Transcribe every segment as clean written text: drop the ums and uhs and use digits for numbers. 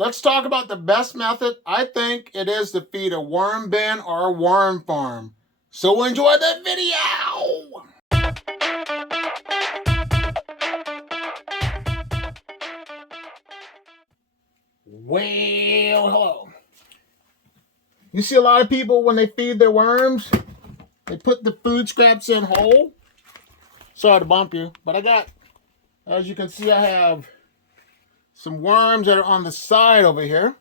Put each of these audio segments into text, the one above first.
let's talk about the best method. I think it is to feed a worm bin or a worm farm. So enjoy the video! Well, hello. You see a lot of people when they feed their worms, they put the food scraps in whole. Sorry to bump you, but I got, as you can see, I have some worms that are on the side over here.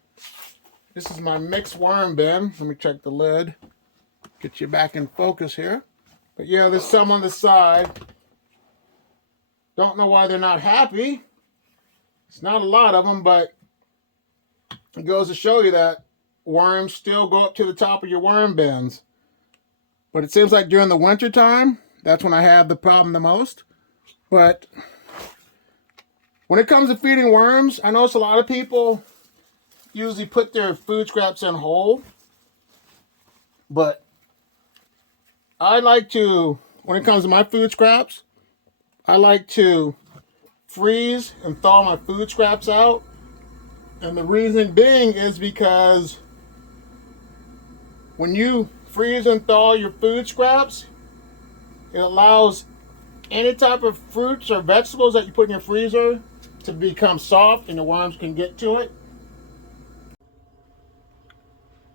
This is my mixed worm bin. Let me check the lid. Get you back in focus here. But yeah, there's some on the side. Don't know why they're not happy. It's not a lot of them, but it goes to show you that worms still go up to the top of your worm bins. But it seems like during the winter time, that's when I have the problem the most. But when it comes to feeding worms, I notice a lot of people usually put their food scraps in whole. But I like to, when it comes to my food scraps, I like to freeze and thaw my food scraps out. And the reason being is because when you freeze and thaw your food scraps, it allows any type of fruits or vegetables that you put in your freezer to become soft and the worms can get to it.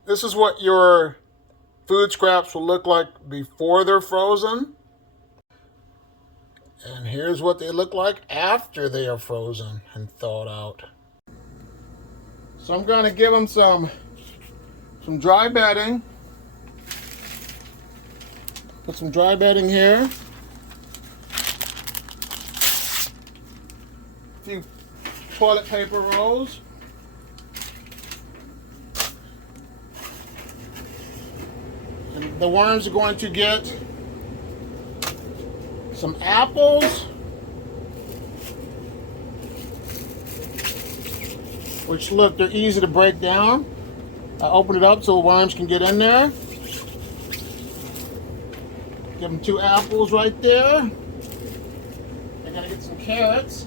This is what your food scraps will look like before they're frozen. And here's what they look like after they are frozen and thawed out. So I'm going to give them some dry bedding. Put some dry bedding here. A few toilet paper rolls. And the worms are going to get some apples, which look, they're easy to break down. I open it up so the worms can get in there. Give them 2 apples right there. They're gonna get some carrots.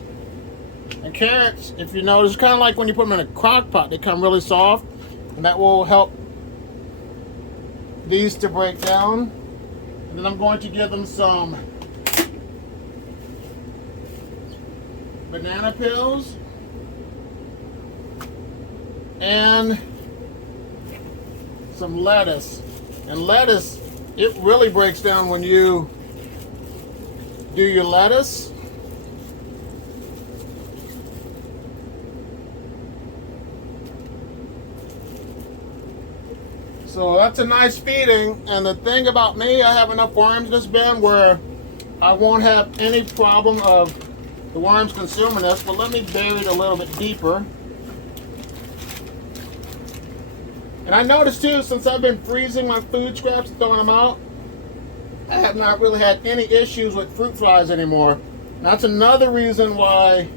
And carrots, if you notice, kind of like when you put them in a crock pot, they come really soft, and that will help these to break down. And then I'm going to give them some banana peels and some lettuce. And lettuce, it really breaks down when you do your lettuce. So that's a nice feeding. And the thing about me, I have enough worms in this bin where I won't have any problem of the worms consuming this. But let me bury it a little bit deeper. And I noticed too, since I've been freezing my food scraps and throwing them out, I have not really had any issues with fruit flies anymore. And that's another reason why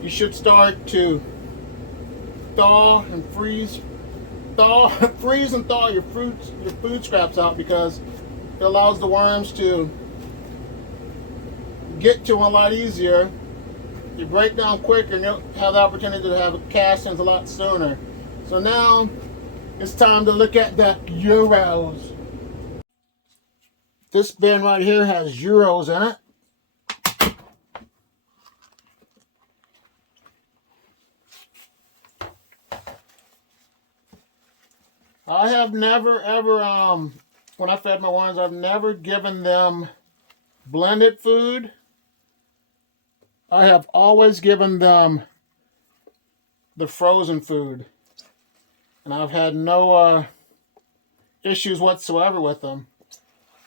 you should start to thaw and freeze and thaw your food scraps out, because it allows the worms to get to them a lot easier. You break down quicker and you'll have the opportunity to have castings a lot sooner. So now it's time to look at the euros. This bin right here has euros in it. I have never ever, when I fed my worms, I've never given them blended food. I have always given them the frozen food. And I've had no issues whatsoever with them.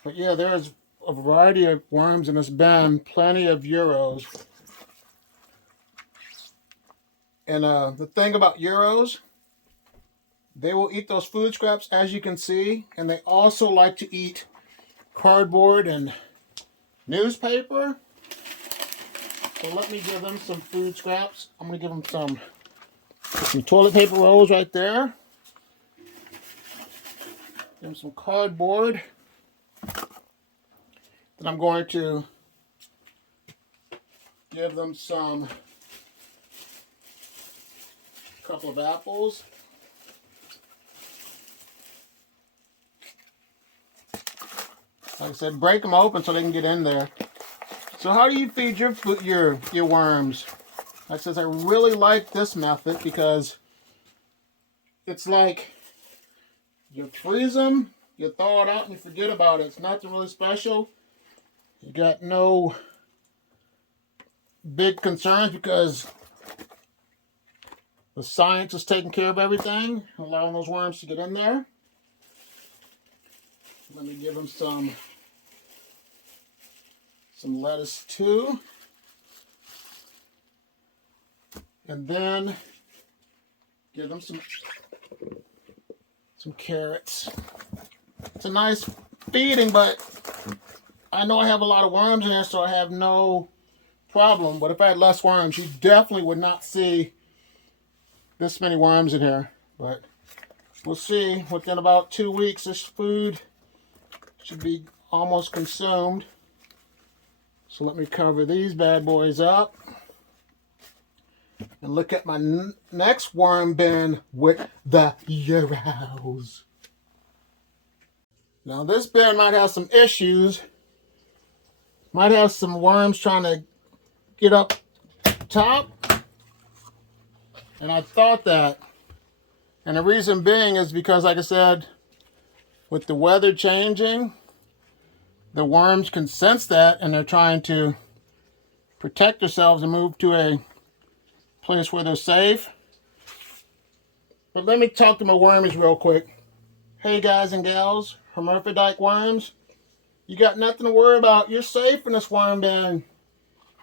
But yeah, there's a variety of worms in this bin, plenty of euros. And the thing about euros, they will eat those food scraps, as you can see, and they also like to eat cardboard and newspaper. So let me give them some food scraps. I'm going to give them some toilet paper rolls right there. Give them some cardboard. Then I'm going to give them some couple of apples. Like I said, break them open so they can get in there. So how do you feed your worms? Like I said, I really like this method because it's like you freeze them, you thaw it out, and you forget about it. It's nothing really special. You got no big concerns because the science is taking care of everything, allowing those worms to get in there. Let me give them some lettuce too. And then give them some carrots. It's a nice feeding, but I know I have a lot of worms in there, so I have no problem. But if I had less worms, you definitely would not see this many worms in here. But we'll see. Within about 2 weeks, this food should be almost consumed. So let me cover these bad boys up. And look at my next worm bin with the Euros. Now this bin might have some issues. Might have some worms trying to get up top. And I thought that. And the reason being is because, like I said, with the weather changing, the worms can sense that and they're trying to protect themselves and move to a place where they're safe. But let me talk to my wormies real quick. Hey guys and gals, hermaphrodite worms, you got nothing to worry about. You're safe in this worm bin.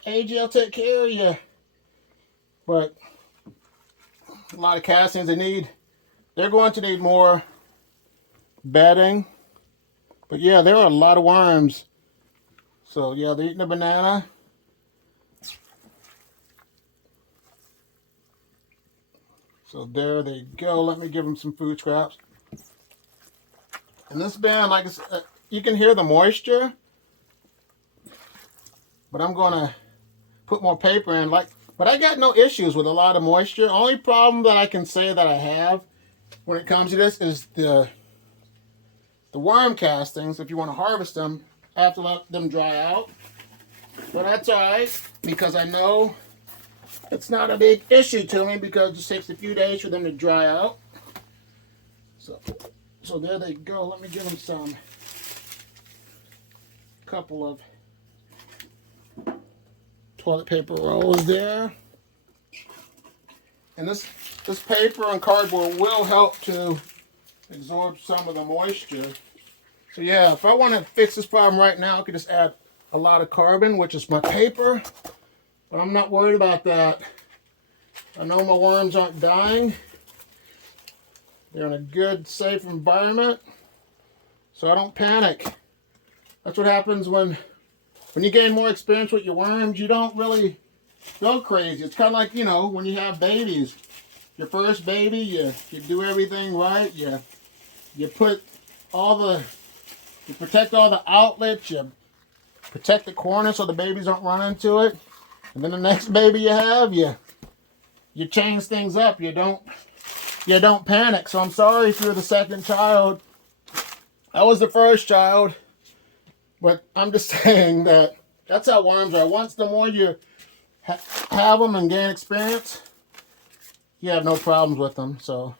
AG, I'll take care of you. But a lot of castings they're going to need more bedding. But yeah, there are a lot of worms. So yeah, they're eating a banana. So there they go. Let me give them some food scraps. And this bin, like I said, you can hear the moisture. But I'm going to put more paper in. But I got no issues with a lot of moisture. Only problem that I can say that I have when it comes to this is the worm castings. If you want to harvest them, I have to let them dry out. But that's alright, because I know it's not a big issue to me, because it just takes a few days for them to dry out. So there they go. Let me give them couple of toilet paper rolls there. And this paper and cardboard will help to absorb some of the moisture. So yeah, if I want to fix this problem right now, I could just add a lot of carbon, which is my paper. But I'm not worried about that. I know my worms aren't dying. They're in a good, safe environment. So I don't panic. That's what happens when you gain more experience with your worms. You don't really go crazy. It's kind of like, when you have babies. Your first baby, you do everything right. You put you protect all the outlets. You protect the corner so the babies don't run into it. And then the next baby you have, you change things up. You don't panic. So I'm sorry if you're the second child. I was the first child. But I'm just saying that's how worms are. Once the more you have them and gain experience, you have no problems with them. So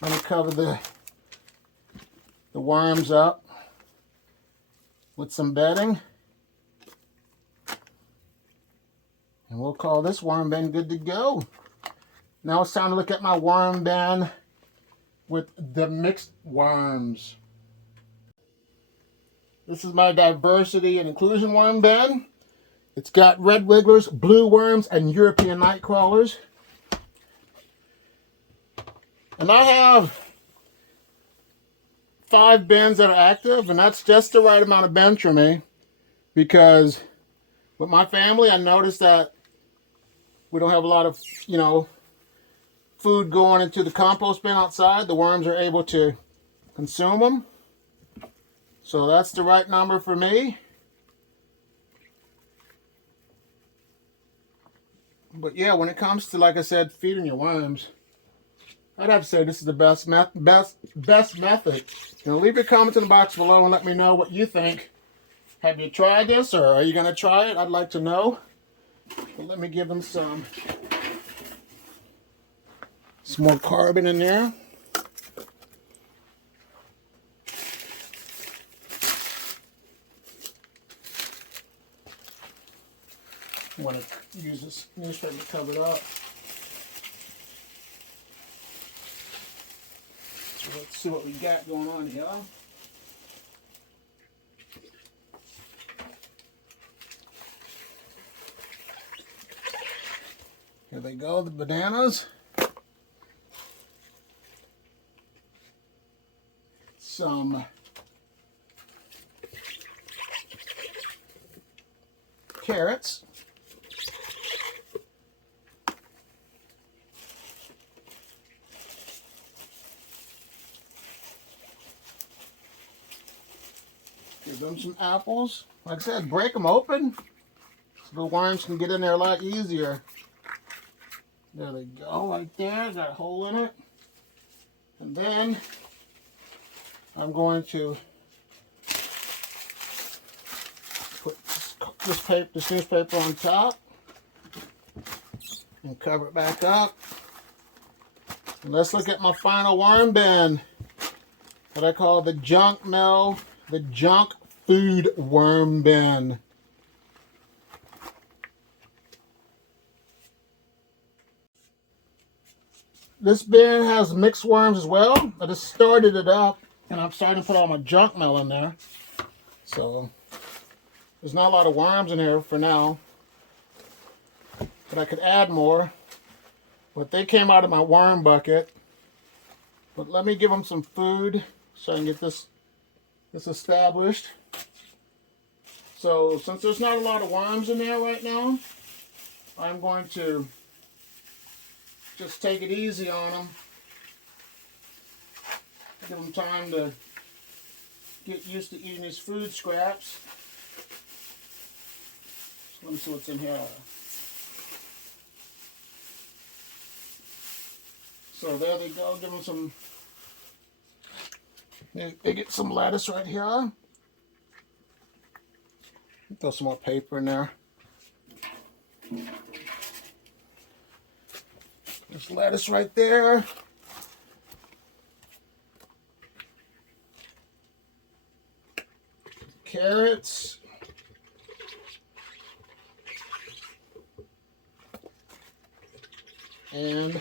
let me cover the worms up with some bedding. And we'll call this worm bin good to go. Now it's time to look at my worm bin with the mixed worms. This is my diversity and inclusion worm bin. It's got red wigglers, blue worms, and European night crawlers. And I have 5 bins that are active, and that's just the right amount of bins for me, because with my family, I noticed that we don't have a lot of, food going into the compost bin outside. The worms are able to consume them. So that's the right number for me. But yeah, when it comes to, like I said, feeding your worms, I'd have to say this is the best method. Leave your comments in the box below and let me know what you think. Have you tried this, or are you going to try it? I'd like to know. But let me give them some more carbon in there. I'm going to use this newspaper to cover it up. So let's see what we got going on here. Here they go, the bananas. Some carrots. Give them some apples. Like I said, break them open so the worms can get in there a lot easier. There they go, right there. Got a hole in it. And then I'm going to put this newspaper on top and cover it back up. And let's look at my final worm bin that I call the junk food worm bin. This bin has mixed worms as well. I just started it up and I'm starting to put all my junk mail in there. So there's not a lot of worms in here for now, but I could add more. But they came out of my worm bucket. But let me give them some food so I can get this established. So since there's not a lot of worms in there right now, I'm going to just take it easy on them. Give them time to get used to eating these food scraps. So let me see what's in here. So there they go. Give them some. They get some lettuce right here. Throw some more paper in there. There's lettuce right there. Carrots. And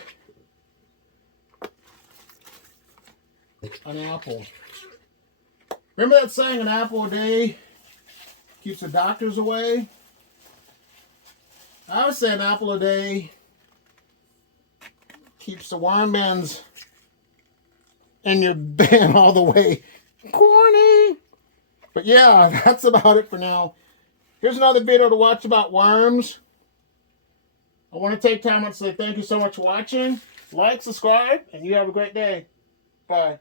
an apple. Remember that saying, an apple a day keeps the doctors away? I would say an apple a day keeps the worm bins in your bin all the way. Corny! But yeah, that's about it for now. Here's another video to watch about worms. I want to take time out to say thank you so much for watching. Like, subscribe, and you have a great day. Bye.